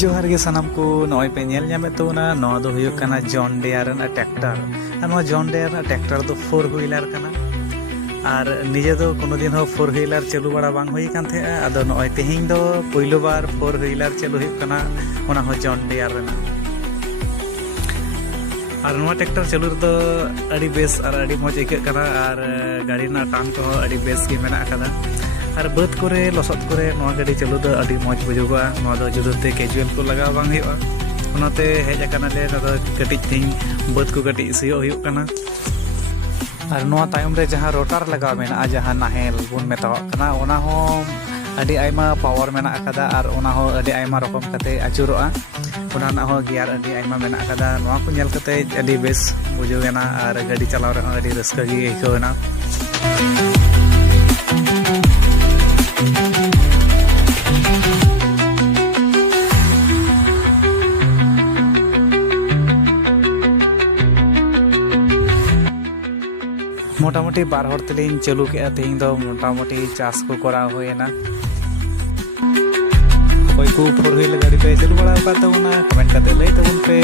जोहार गे सानाम को नॉय पे नेल ᱧᱟᱢᱮᱫ ᱛᱟᱵᱚᱱᱟ ᱱᱚᱣᱟ ᱫᱚ ᱦᱩᱭᱩᱜ ᱠᱟᱱᱟ ᱡᱚᱱ ᱰᱮᱭᱟᱨ ᱨᱮᱱᱟᱜ ᱴᱨᱟᱠᱴᱟর ᱟᱨ ᱱᱚᱣᱟ ᱡᱚᱱ ᱰᱮᱭᱟᱨ ᱨᱮᱱᱟᱜ ᱴᱨᱟᱠᱴᱟর ᱫᱚ 4 হুইলার ᱠᱟᱱᱟ আর নিজে তো কোনোদিন হো 4 হুইলার চালু বাড়া বাং হই কান থে আদো নয় তেহিং দো পয়লো বার 4 হুইলার চালু হই কানা ওনা হো জন ডেয়ার রেনা আর নয়া ট্রাক্টর চালু ᱨᱮᱫᱚ ᱟᱹᱰᱤ ᱵᱮᱥ ᱟᱨ ᱟᱹᱰᱤ ᱢᱚᱡᱽ ᱟᱹᱭᱠᱟᱹᱜ ᱠᱟᱱᱟ ᱟᱨ ᱜᱟᱹᱰᱤ ᱨᱮᱱᱟᱜ ᱴᱟᱱ ᱠᱚᱦᱚᱸ ᱟᱹᱰᱤ ᱵᱮᱥ ᱜᱮ ᱢᱮᱱᱟᱜ ᱟᱠᱟᱫᱟ আর বাদ করে লসত করে নয়া গাড়ি চালু ᱫᱚ ᱟᱹᱰᱤ ᱢᱚᱡᱽ ᱵᱩᱡᱩᱜᱚᱜᱼᱟ ᱱᱚᱣᱟ ᱫᱚ ᱡᱩᱫᱟᱹᱛᱮ ᱠᱮᱡᱩয়াᱞ ᱠᱚ ᱞᱟᱜᱟᱣ ᱵᱟᱝ ᱦᱩᱭᱩᱜᱼᱟ ᱚᱱᱟᱛᱮ ᱦᱮᱡ ᱟᱠᱟᱱᱟᱞᱮ ᱱᱚᱰᱮ ᱠᱟᱹᱴᱤᱡ ᱛᱤᱧ ᱵᱟᱹᱫ ᱠᱚ ᱠᱟᱹᱴᱤᱡ ᱥᱤᱭᱳᱜ ᱦᱩᱭᱩᱜ ᱠᱟᱱᱟ আর নয়া তাᱭᱚᱢ রে ᱡᱟᱦᱟᱸ ᱨᱳᱴᱟর ᱞᱟᱜᱟᱣ ᱢᱮᱱᱟᱜᱼᱟ ᱡᱟᱦᱟᱸ ᱱᱟᱦᱮᱞ ᱵᱚᱱ ᱢᱮᱛᱟᱣᱟᱜ ᱠᱟᱱᱟ ᱚᱱᱟ ᱦᱚᱸ ᱟᱹᱰᱤ ᱟᱭᱢᱟ ᱯᱟᱣᱟᱨ ᱢᱮᱱᱟᱜ ᱟᱠᱟᱫᱟ ᱟᱨ ᱚᱱᱟ ᱦᱚᱸ ᱟᱹᱰᱤ ᱟᱭᱢᱟ ᱨᱚᱠᱚᱢ ᱠᱟᱛᱮ ᱟᱹᱪᱩᱨᱚᱜᱼᱟ ᱚᱱᱟ ᱨᱮᱱᱟᱜ ᱦᱚᱸ ᱜᱤᱭᱟᱨ ᱟᱹᱰᱤ ᱟᱭᱢᱟ ᱢᱮᱱᱟᱜ ᱟᱠᱟᱫᱟ ᱱᱚᱣᱟ ᱠᱚ ᱧᱮᱞ ᱠᱟᱛᱮ ᱟᱹᱰᱤ ᱵᱮᱥ ᱵᱩᱡᱷᱟᱹᱣᱮᱱᱟ ᱟᱨ ᱜᱟᱹᱰᱤ ᱪᱟᱞᱟᱣ ᱨᱮᱦᱚᱸ ᱟᱹᱰᱤ ᱨᱟᱹᱥᱠᱟᱹ ᱜᱮ ᱟᱹᱭᱠᱟᱹᱣᱮᱱᱟ मोटामुटी बार हर तेलिंग चालू के तेहिंग दो मोटामुटी चास को कराव होयना कोई को 4 व्हीलर गाड़ी पे चालू बड़ा का तबना कमेंट करते लई तबन पे।